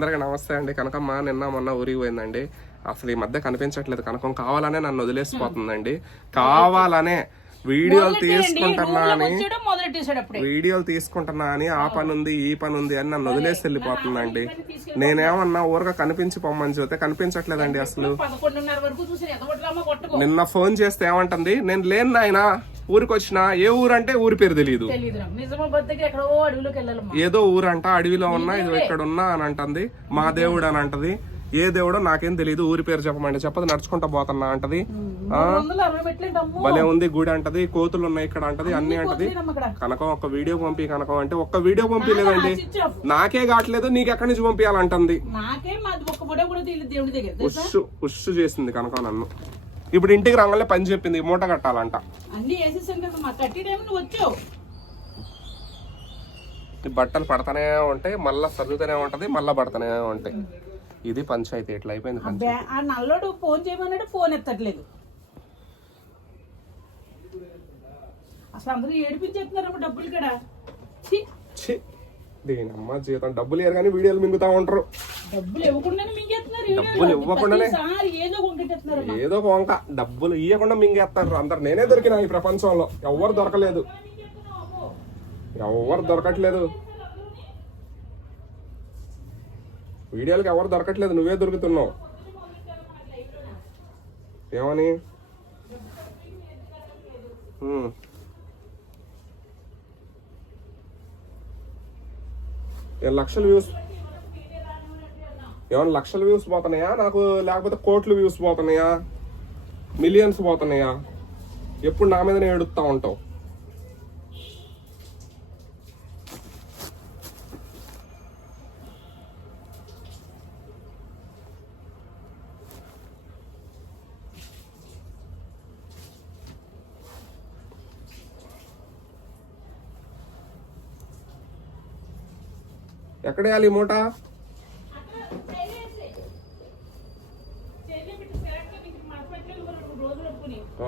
అందరికీ నమస్తే అండి. కనకమ్మ నిన్న మొన్న ఊరికి పోయిందండి. అసలు ఈ మధ్య కనిపించట్లేదు. కనకం కావాలనే నన్ను వదిలేసిపోతుందండి. కావాలనే వీడియోలు తీసుకుంటున్నా అని వీడియోలు తీసుకుంటున్నా అని ఆ పని ఉంది ఈ పని ఉంది అని నన్ను వదిలేసి వెళ్ళిపోతుందండి. నేనేమన్నా ఊరగా కనిపించి పొమ్మని చూస్తే కనిపించట్లేదండి అసలు. నిన్న ఫోన్ చేస్తే ఏమంటుంది? నేను లేను నాయన. ఊరికి వచ్చిన ఏ ఊరు అంటే ఊరి పేరు తెలియదు ఎక్కడో ఏదో ఊరంట అడవిలో ఉన్నా ఇది. ఇక్కడ ఉన్నా అని అంటుంది. మా దేవుడు అని అంటది. ఏ దేవుడో నాకేం తెలియదు ఊరి పేరు చెప్పమండి చెప్పదు నడుచుకుంటా పోతున్నా అంటది. భలే ఉంది గుడి అంటది కోతులు ఉన్నాయి ఇక్కడ అంటది అన్ని అంటది. కనకం ఒక్క వీడియో పంపి కనకం అంటే ఒక్క వీడియో పంపించలేదండి నాకే కావట్లేదు నీకు ఎక్కడి నుంచి పంపించాలంటుంది ఉష్ ఉష్ చేసింది కనకం నన్ను. ఇప్పుడు ఇంటికి రాగానే పని చెప్పింది మూట కట్టాలంట. బట్టలు పడతానే ఉంటాయి మళ్ళా సర్దుతూనే ఉంటది మళ్ళా పడతానే ఉంటాయి. ఇది పంచాయతీ ఇట్లా అయిపోయింది ఆ నల్లోడు ఫోన్ చేయమన్నాడు ఫోన్ ఎత్తట్లేదు. అసలు అందరూ ఏడిపించేస్తున్నారమ్మ డబ్బులు కూడా ఛీ, ఛీ దీని అమ్మ జీతం డబ్బులు ఇయ్యరు కానీ వీడియోలు మింగుతా ఉంటారు. డబ్బులు ఇవ్వకుండానే మింగేస్తున్నారు డబ్బులు ఏదో ఒక వంక. డబ్బులు ఇవ్వకుండా మింగేస్తారు. అందరు నేనే దొరికినా ఈ ప్రపంచంలో. ఎవ్వరు దొరకలేదు. ఎవ్వరు దొరకట్లేదు. వీడియోలకి ఎవరు దొరకట్లేదు. నువ్వే దొరుకుతున్నావు. ఏమని హ్మ్. ఏ లక్షల వ్యూస్? ఏమైనా లక్షల వ్యూస్ పోతున్నాయా? నాకు లేకపోతే కోట్లు వ్యూస్ పోతున్నాయా? మిలియన్స్ పోతున్నాయా? ఎప్పుడు నా మీదనే ఏడుస్తా ఉంటావు? ఎక్కడ వేయాలి మూట?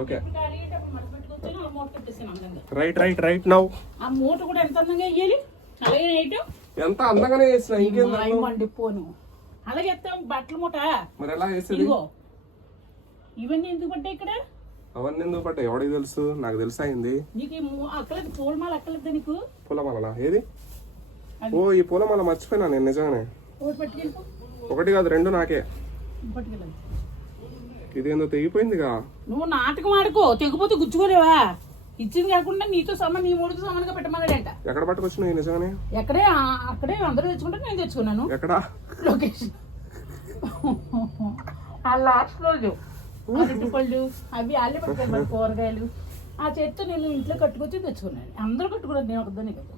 Okay. Right right right. Now. ఆ మూట కూడా ఎంత అందంగా వేయాలి అలాగే వేయటం ఎంత అందంగానే వేసిన ఇంకేం మాయ మండిపోను అలాగే ఎత్తాం బట్టల మూట. మరి ఎలా వేసేది ఇవన్నీ ఎందుకు పట్టాయి ఇక్కడ? అవన్నీ ఎందుకు పట్ట ఎవడికి తెలుసు? నాకు తెలుసు అయింది నీకు అక్కలేదు పూలమాల అక్కలేదు నీకు? పూలమాలనా? ఏది? ఓ ఈ పూలమాల మర్చిపోయినా నేను నిజంగానే. ఒకటి కాదు రెండు నాకే. పట్టుకెళ్ళాలి ఇదేందో తెగిపోయిందిగా. నువ్వు నాటకం ఆడుకో తెగిపోతే గుచ్చుకోలేవా? ఇచ్చింది కాకుండా నీతో సమానం నీ మూడుతో సమానంగా పెట్టమన్నాడంట. ఎక్కడ పట్టుకొచ్చినాయి నిజంగానే? ఎక్కడే అక్కడే అందరూ తెచ్చుకుంటే నేను తెచ్చుకున్నాను. ఎక్కడా? లొకేషన్. ఆ లాస్ట్ రోజు అరటిపళ్ళు అవి అల్లే మరి కూరగాయలు. ఆ చెట్టు నేను ఇంట్లో కట్టుకొచ్చి తెచ్చుకున్నాను. అందరూ కట్టుకున్నాను నేను ఒకదాన్ని కదా.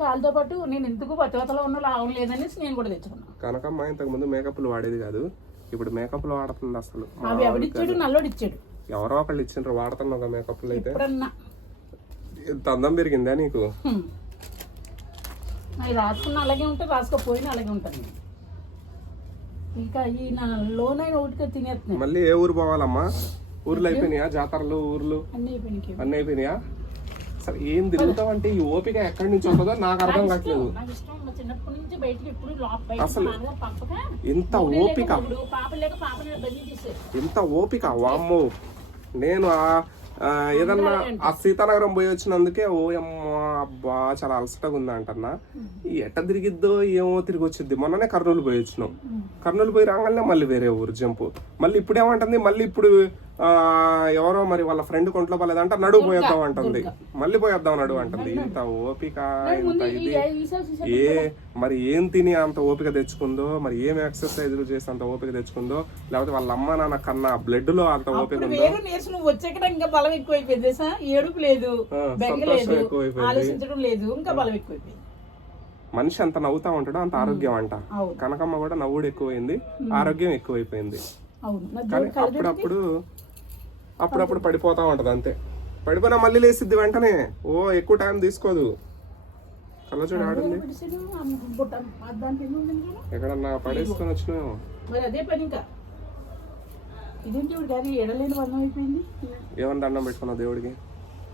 వాళ్ళతో పాటు నేను ఎందుకు పతివతలో ఉన్న లాభం లేదనేసి నేను కూడా తెచ్చుకున్నాను కనకమ్మ ఇంతకు ముందు మేకప్లు వాడేది కాదు. ఇప్పుడు మేకప్లు వాడుతుంది అసలు. అవి ఎవడిచ్చాడు నల్లోడు ఇచ్చాడు ఎవరో ఒకళ్ళు ఇచ్చిండ్రు వాడుతున్నావు మేకప్లు అయితే. ఎప్పుడన్నా. ఇంత అందం పెరిగిందా నీకు. అవి రాసుకున్న అలాగే ఉంటాయి రాసుకోపోయినా అలాగే ఉంటాను నేను. ఇంకా ఈ నా లోన్ అయిన ఒకటిగా తినేస్తున్నాను మళ్ళీ ఏ ఊరు పోవాలమ్మా? ఊర్లు అయిపోయినాయా జాతరలు ఊర్లు? అన్నీ అయిపోయినాయి. అన్నీ అయిపోయినాయా? సరే ఏం తిరుగుతావు అంటే ఈ ఓపిక ఎక్కడి నుంచి వస్తుందో నాకు అర్థం కావట్లేదు. అసలు ఇంత ఓపిక? ఎంత ఓపిక? వామ్మో. నేను ఆ ఏదన్నా ఆ సీతానగరం పోయి వచ్చినందుకే ఓ అమ్మ అబ్బా చాలా అలసటగా ఉంది అంటన్నా. ఈ ఎట్ట తిరిగిద్దో ఏమో తిరిగి వచ్చింది మొన్ననే కర్నూలు పోయి వచ్చినాం. కర్నూలు పోయి రాగానే మళ్ళీ వేరే ఊరు జంపు. మళ్ళీ ఇప్పుడు ఏమంటుంది మళ్ళీ ఇప్పుడు ఎవరో మరి వాళ్ళ ఫ్రెండ్ కొంట్లో పోలేదంట నడువు పోయేద్దాం అంటుంది. మళ్ళీ పోయేద్దాం నడువు అంటుంది. ఇంత ఓపిక ఇంత ఇది. ఏ మరి ఏం తిని అంత ఓపిక తెచ్చుకుందో మరి ఏం ఎక్సర్సైజ్ చేసి అంత ఓపిక తెచ్చుకుందో లేకపోతే వాళ్ళ అమ్మ నాన్న కన్నా బ్లడ్లో అంత ఓపిక వచ్చాక ఇంకా బలం ఎక్కువైపోయింది తెలుసా? ఏడుపు లేదు. ఆ, బెంగ సంతోషం లేదు. ఎక్కువైపోయింది. ఆలోచించడం లేదు. ఇంకా బలం ఎక్కువైపోయింది. మనిషి అంత నవ్వుతా ఉంటాడో అంత ఆరోగ్యం అంట. కనకమ్మ కూడా నవ్వుడు ఎక్కువైంది ఆరోగ్యం ఎక్కువైపోయింది. కానీ అప్పుడప్పుడు అప్పుడప్పుడు పడిపోతా ఉంటది అంతే. పడిపోయినా మళ్ళీ లేసిద్ది వెంటనే. ఓ ఎక్కువ టైం తీసుకోదు. ఆడింది. ఉంది చూడు. ఎక్కడన్నా పడేసుకొని వచ్చినావు? మరి అదే పని ఇంకా. ఇదేంటి ఇప్పుడు గారి ఎడలేని బంధం అయిపోయింది? ఏమని దండం పెట్టుకున్నావు దేవుడికి?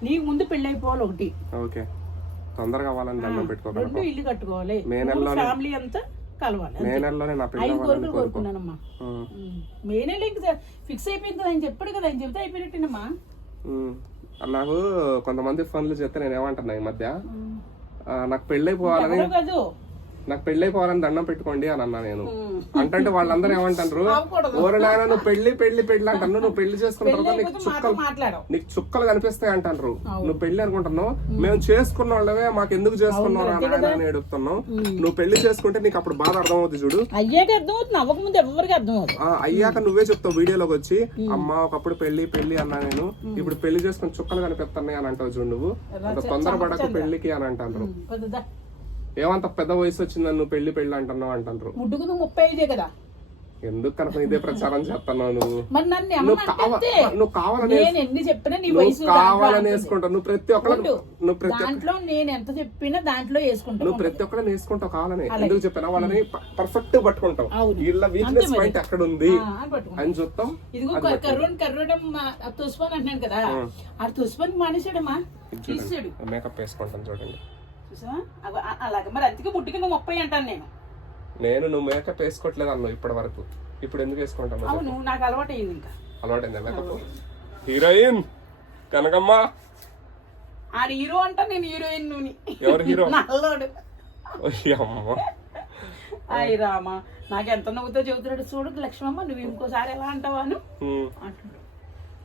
నీకు ముందు పెళ్ళి అయిపోవాలి ఒకటి. ఓకే. తొందరగా అవ్వాలని దండం పెట్టుకోగలను రెండు ఇల్లు కట్టుకోవాలి. మే నెలలోనే- ఫ్యామిలీ అంతా కలవాలి మే నెలలోనే నా ఐదు అవ్వాలని కోరికలు కోరుకో. కోరుకున్నానమ్మా. మే నెల ఫిక్స్ అయిపోయింది కదా ఆయన చెప్పాడు కదా ఆయన చెబితే అయిపోయినట్టేనమ్మా. ఉమ్. నాకు కొంతమంది ఫోన్లు చేస్తే నేను ఏమంటున్నా ఈ మధ్య? ఆ, నాకు పెళ్ళైపోవాలని ఎవరో కాదు. నాకు పెళ్ళైపోవాలని దండం పెట్టుకోండి అని అన్నా నేను. అంటే వాళ్ళందరూ ఏమంటారు. ఓరు నాయన నువ్వు పెళ్ళి పెళ్ళి పెళ్ళి అంటాను నువ్వు పెళ్ళి చేసుకున్న తర్వాత నీకు చుక్కలు నీకు చుక్కలు కనిపిస్తాయి అంటారు నువ్వు పెళ్ళి అనుకుంటున్నావు? మేము చేసుకున్న వాళ్ళమే మాకు ఎందుకు చేసుకున్నావు నాయన అని ఏడుపుతున్నావు? నువ్వు పెళ్ళి చేసుకుంటే నీకు అప్పుడు బాధ అర్థమవుతుంది చూడు. అయ్యాక అర్థం అవుతుంది ఆ, అయ్యాక నువ్వే చెప్తావు వీడియోలోకి వచ్చి అమ్మ ఒకప్పుడు పెళ్ళి పెళ్ళి అన్నా నేను. ఇప్పుడు పెళ్ళి చేసుకుని చుక్కలు కనిపిస్తున్నాయి అని అంటావు చూడు నువ్వు. తొందరపడక పెళ్ళికి అని అంటారు ఏమంత పెద్ద వయసు వచ్చిందని నువ్వు పెళ్ళి పెళ్ళి అంటున్నావు అంటారు ముడ్డుకు ముప్పై ఐదే కదా. ఎందుకు కనుక ఇదే ప్రచారం చేస్తున్నావు నువ్వు? మరి నన్ను నువ్వు కావ కావాలని నేను ఎన్ని చెప్పినా నీ వయసు కావాలని వేసుకుంటావు. నువ్వు ప్రతి ఒక్కరు. నువ్వు ప్రతి దాంట్లో నేను ఎంత చెప్పినా దాంట్లో వేసుకుంటాను నువ్వు ప్రతి ఒక్కరిని వేసుకుంటావు కావాలని. ఎందుకు చెప్పినా వాళ్ళని పర్ఫెక్ట్ పట్టుకుంటావు. వీళ్ళ వీక్నెస్ పాయింట్ ఎక్కడ ఉంది అని చూస్తాం ఇదిగో కర్రోని కర్రోడం తుస్పాన్ అంటున్నాను కదా. ఆ. తుస్పాన్ మానేశాడమ్మా. తీసాడు మేకప్ వేసుకుంటాను చూడండి. చూసావా అలాగే. మరి అందుకే ముట్టికి నువ్వు ముప్పై అంటాను నేను. నేను నువ్వు మేకప్ వేసుకోవట్లేదు అన్నావు ఇప్పటి వరకు ఇప్పుడు ఎందుకు వేసుకుంటాను అవును నాకు అలవాటు అయింది ఇంకా. అలవాటైందా? Makeup heroine Kanakamma. ఆడ హీరో అంటా నేను హీరోయిన్ నూని. ఎవరు హీరో? నల్లోడు. అమ్మ. అయ్యి రామా. నాకు ఎంత నవ్వుతో చెబుతున్నాడు చూడు లక్ష్మమ్మ నువ్వు ఇంకోసారి ఎలా అంటావాను. అంటున్నాడు.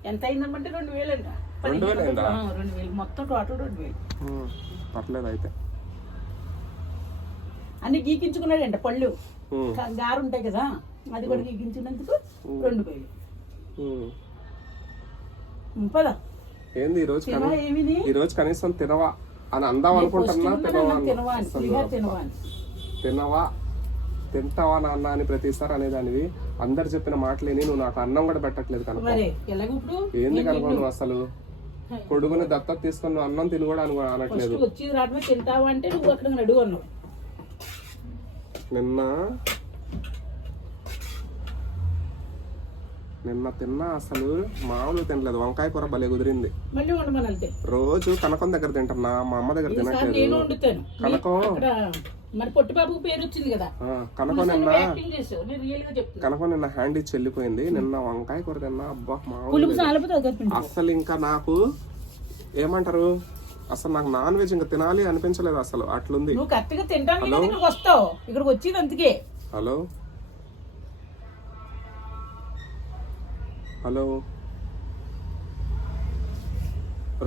ఎంత అయిందమ్మంటే రెండు వేలు అంట రెండు వేలు. మొత్తం టోటల్ రెండు వేలు. పర్లేదు అయితే. అన్ని గీకించుకున్నాడంట పళ్ళు. గారు ఉంటాయి కదా అది కూడా గీకించినందుకు రెండు వేలు పద. ఏంది ఈ రోజు కనీ- తినవా ఏమిది ఈ రోజు కనీసం తినవా? అని అందాం అనుకుంటున్నా తినవా. తినవా తింటావా నాన్న అని ప్రతిసారి అనేదానివి అందరు చెప్పిన మాటలేని నువ్వు నాకు అన్నం కూడా పెట్టట్లేదు కనుక. ఏంది కనుక నువ్వు అసలు? కొడుకుని దత్తత తీసుకొని అన్నం తిని కూడా అను అనట్లేదు వచ్చి రావడమే తింటావా అంటే నువ్వు అక్కడ అన్నావు నిన్న నిన్న తిన్నా అసలు మామూలు తినలేదు. వంకాయ కూర భలే కుదిరింది. రోజు కనకం దగ్గర తింటున్నా మా అమ్మ దగ్గర తినట్లేదు. కనకం? మరి పొట్టి బాబుకు పేరు వచ్చింది కదా. కనకం నిన్న కనకం నిన్న హ్యాండ్ ఇచ్చి వెళ్ళిపోయింది. నిన్న వంకాయ కూర తిన్నా అబ్బా మామూలు అసలు ఇంకా నాకు ఏమంటారు? అసలు నాకు నాన్ వెజ్ ఇంకా తినాలి అనిపించలేదు అసలు. అట్లుంది. నువ్వు ఇక్కడికి వస్తావు? ఇక్కడికి వచ్చేది అందుకే. Hello hello.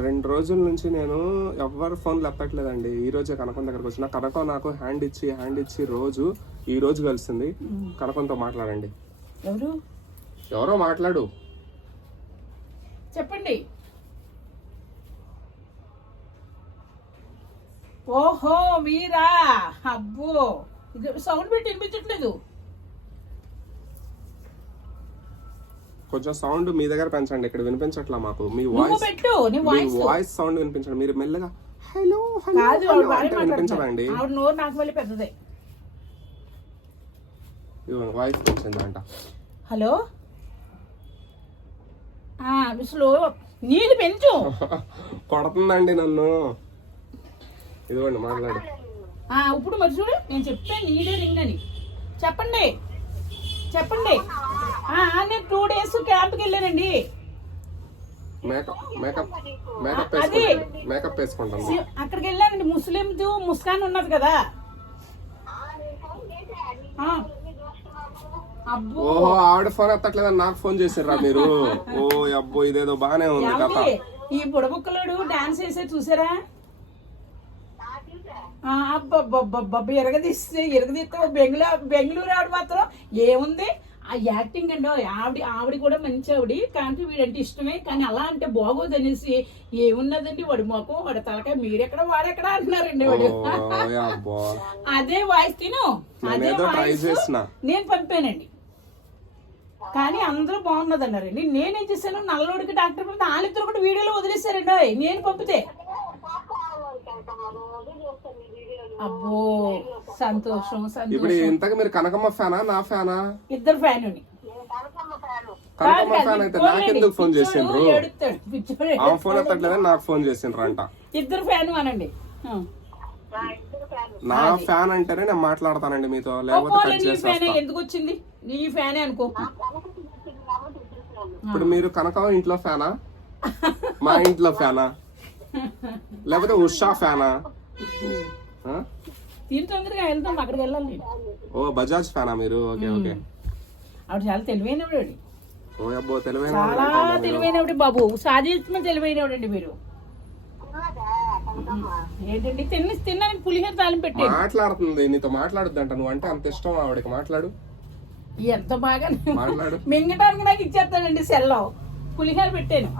రెండు రోజుల నుంచి నేను ఎవరు ఫోన్లు ఎత్తట్లేదండి. ఈ రోజే కనకం దగ్గరకు వచ్చిన. కనకం నాకు హ్యాండ్ ఇచ్చి హ్యాండ్ ఇచ్చి రోజు ఈ రోజు కలిసింది. కనకంతో మాట్లాడండి. ఎవరు? ఎవరో మాట్లాడు. చెప్పండి. ఓహో మీరా? అబ్బో. సౌండ్ పెట్టి వినిపించట్లేదు. కొంచెం సౌండ్ మీ దగ్గర పెంచండి ఇక్కడ వినిపించట్లా మాకు. మీ వాయిస్ పెట్టు నీ మీ వాయిస్ వాయిస్ సౌండ్ వినిపించండి మీరు మెల్లగా హలో హలో కాదు హలో ఆవిడ బాగానే అంటే వినిపించదండి. మాట్లాడుతుంది. ఆవిడ నోరు నాకు మళ్ళీ పెద్దదే. ఇదిగోండి, వాయిస్ పెంచిందంట. హలో? ఆ, పెంచు. కొడుతుందండి నన్ను. ఇదిగోండి మాట్లాడు. ఆ, ఇప్పుడు మరి చూడు నేను చెప్తే నీడే రింగ్ అని. చెప్పండి. చెప్పండి. నేను టూ డేస్ క్యాంప్కి వెళ్ళానండి. అది. మేకప్ వేసుకుంటాను సి- అక్కడికి వెళ్ళానండి. ముస్లింది ముస్కాన్ ఉన్నది కదా. ఆ. అబ్బో. ఆవిడ ఫోన్ ఎత్తట్లేదని నాకు ఫోన్ చేసిర్రా మీరు. ఓ అబ్బో ఇదేదో బానే ఉంది కథ? ఈ బుడబుక్కలోడు డాన్స్ వేసే చూసారా? ఆ, అబ్బబ్బబ్బబ్బబ్బ ఎరగదీస్తే ఎరగదీస్తే బెంగళూరు బెంగళూరు ఆవిడ మాత్రం ఏముంది? ఆ యాక్టింగ్ అండి ఆవిడ ఆవిడ కూడా మంచి ఆవిడ. కానీ వీడంటే ఇష్టమే కానీ అలా అంటే బాగోదు అనేసి ఏమున్నదండి వాడి మొఖం వాడి తలకాయ మీరెక్కడ వాడెక్కడ అంటున్నారండి వాడు. అదే వాయిస్ తిను. అదే వాయిస్ నేను పంపానండి. కానీ అందరూ బాగున్నది అన్నారండి నేనేం చేశాను? నల్లోడికి డాక్టర్ వాళ్ళిద్దరు కూడా వీడియోలో వదిలేశారండి. నేను పంపితే. అబ్బో సంతోషం ఇప్పుడు ఇంతకు మీరు కనకమ్మ ఫ్యానా నా ఫ్యానా? ఇద్దరు ఫ్యాన్ కనకమ్మ ఫ్యాన్ అయితే నాకెందుకు ఫోన్ చేసిండ్రు? ఆమె ఫోన్ ఎత్తట్లేదని నాకు ఫోన్ చేసిండ్రు అంట. ఇద్దరు ఫ్యాన్ అనండి. ఆ. నా ఫ్యాన్ అంటేనే నేను మాట్లాడతానండి మీతో లేకపోతే ఎందుకు వచ్చింది నీ ఫ్యానే అనుకో. ఇప్పుడు మీరు కనకం ఇంట్లో ఫ్యానా? మా ఇంట్లో ఫ్యానా? లేకపోతే ఉషా ఫ్యానా? ఆ? తీరు తొందరగా వెళ్తాం అక్కడికి వెళ్ళాలి ఓ బజాజ్ ఫ్యానా మీరు? Okay okay. ఆవిడ చాలా తెలివైనవాడు ఓ అబ్బో తెలివైన చాలా తెలివైనవాడు బాబు. సాధించమని తెలివైనవాడండి మీరు. ఏంటండి? తిన్న తిన్నాను పులిహోర తాలింపు పెట్టాను మాట్లాడుతుంది నీతో మాట్లాడుద్దంట. నువ్వు అంటే అంత ఇష్టం ఆవిడకి. మాట్లాడు. ఎంత బాగా మాట్లాడు. మింగటానికి నాకు ఇచ్చేస్తానండి సెల్లో. పులిహోర పెట్టాను.